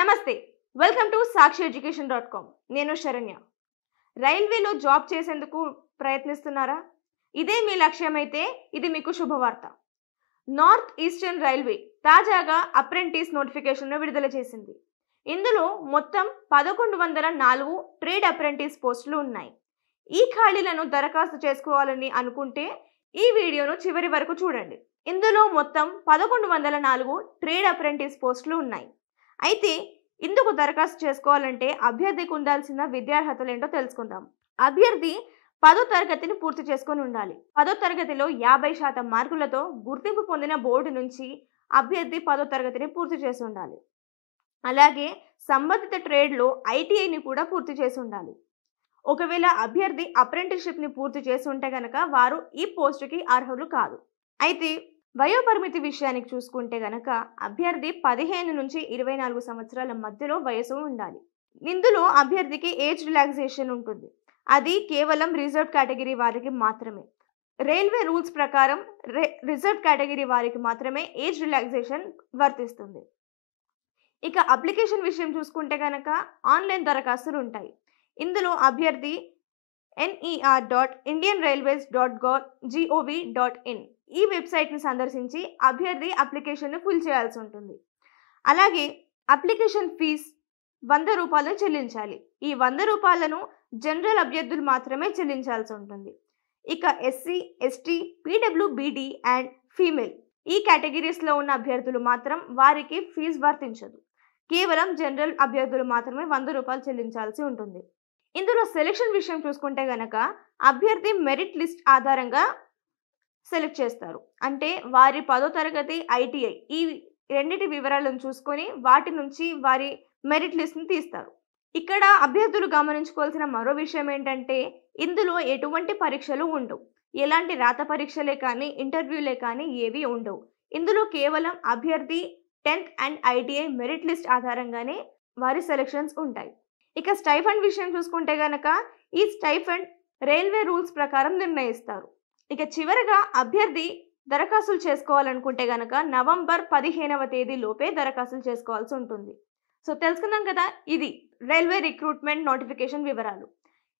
నమస్తే, welcome to sakshieducation.com. నేను శరణ్య. రైల్వేలో జాబ్ చేసేందుకు ప్రయత్నిస్తున్నారా? ఇదే మీ లక్ష్యమైతే ఇది మీకు శుభవార్త. నార్త్ ఈస్టర్న్ రైల్వే తాజాగా అప్రెంటిస్ నోటిఫికేషన్ను విడుదల చేసింది. ఇందులో మొత్తం 1104 ట్రేడ్ అప్రెంటిస్ పోస్టులు ఉన్నాయి. ఈ ఖాళీలను దరఖాస్తు చేసుకోవాలని అనుకుంటే ఈ వీడియోను చివరి వరకు చూడండి. ఇందులో మొత్తం 1104 ట్రేడ్ అప్రెంటిస్ పోస్టులు ఉన్నాయి. అయితే ఇందుకు దరఖాస్తు చేసుకోవాలంటే అభ్యర్థికి ఉండాల్సిన విద్యార్హతలు ఏంటో తెలుసుకుందాం. అభ్యర్థి 10వ తరగతిని పూర్తి చేసుకొని ఉండాలి. 10వ తరగతిలో 50% మార్కులతో గుర్తింపు పొందిన బోర్డు నుంచి అభ్యర్థి 10వ తరగతిని పూర్తి చేసి ఉండాలి. అలాగే సంబంధిత ట్రేడ్లో ఐటీఐని కూడా పూర్తి చేసి ఉండాలి. ఒకవేళ అభ్యర్థి అప్రెంటిస్షిప్ని పూర్తి చేసి ఉంటే కనుక వారు ఈ పోస్టుకి అర్హులు కాదు. అయితే వయోపరిమితి విషయానికి చూసుకుంటే గనక అభ్యర్థి 15 నుంచి 24 సంవత్సరాల మధ్యలో వయసు ఉండాలి. ఇందులో అభ్యర్థికి ఏజ్ రిలాక్సేషన్ ఉంటుంది. అది కేవలం రిజర్వ్ కేటగిరీ వారికి మాత్రమే. రైల్వే రూల్స్ ప్రకారం రిజర్వ్ కేటగిరీ వారికి మాత్రమే ఏజ్ రిలాక్సేషన్ వర్తిస్తుంది. ఇక అప్లికేషన్ విషయం చూసుకుంటే కనుక ఆన్లైన్ దరఖాస్తులు ఉంటాయి. ఇందులో అభ్యర్థి ner.indianrailways.gov.in ఈ వెబ్సైట్ని సందర్శించి అభ్యర్థి అప్లికేషన్ను ఫిల్ చేయాల్సి ఉంటుంది. అలాగే అప్లికేషన్ ఫీజ్ 100 రూపాయలు చెల్లించాలి. ఈ 100 రూపాయలను జనరల్ అభ్యర్థులు మాత్రమే చెల్లించాల్సి ఉంటుంది. ఇక SC, ST, PWBD and female ఈ కేటగిరీస్లో ఉన్న అభ్యర్థులు మాత్రం వారికి ఫీజు వర్తించదు. కేవలం జనరల్ అభ్యర్థులు మాత్రమే 100 రూపాయలు చెల్లించాల్సి ఉంటుంది. ఇందులో సెలక్షన్ విషయం చూసుకుంటే గనక అభ్యర్థి మెరిట్ లిస్ట్ ఆధారంగా సెలెక్ట్ చేస్తారు. అంటే వారి 10వ తరగతి, ఐటీఐ ఈ రెండింటి వివరాలను చూసుకొని వాటి నుంచి వారి మెరిట్ లిస్ట్ని తీస్తారు. ఇక్కడ అభ్యర్థులు గమనించుకోవాల్సిన మరో విషయం ఏంటంటే ఇందులో ఎటువంటి పరీక్షలు ఉండవు. ఎలాంటి రాత పరీక్షలే కానీ ఇంటర్వ్యూలే కానీ ఏవి ఉండవు. ఇందులో కేవలం అభ్యర్థి 10th and ITI merit list ఆధారంగానే వారి సెలక్షన్స్ ఉంటాయి. ఇక స్టైఫండ్ విషయం చూసుకుంటే గనక ఈ స్టైఫండ్ రైల్వే రూల్స్ ప్రకారం నిర్ణయిస్తారు. ఇక చివరగా అభ్యర్థి దరఖాస్తులు చేసుకోవాలనుకుంటే గనక నవంబర్ 15వ తేదీ లోపే దరఖాస్తులు చేసుకోవాల్సి ఉంటుంది. సో తెలుసుకున్నాం కదా, ఇది రైల్వే రిక్రూట్మెంట్ నోటిఫికేషన్ వివరాలు.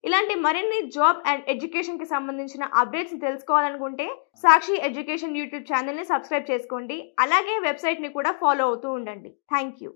ఇలాంటి మరిన్ని జాబ్ అండ్ ఎడ్యుకేషన్కి సంబంధించిన అప్డేట్స్ తెలుసుకోవాలనుకుంటే సాక్షి ఎడ్యుకేషన్ యూట్యూబ్ ఛానల్ని సబ్స్క్రైబ్ చేసుకోండి. అలాగే వెబ్సైట్ని కూడా ఫాలో అవుతూ ఉండండి. Thank you.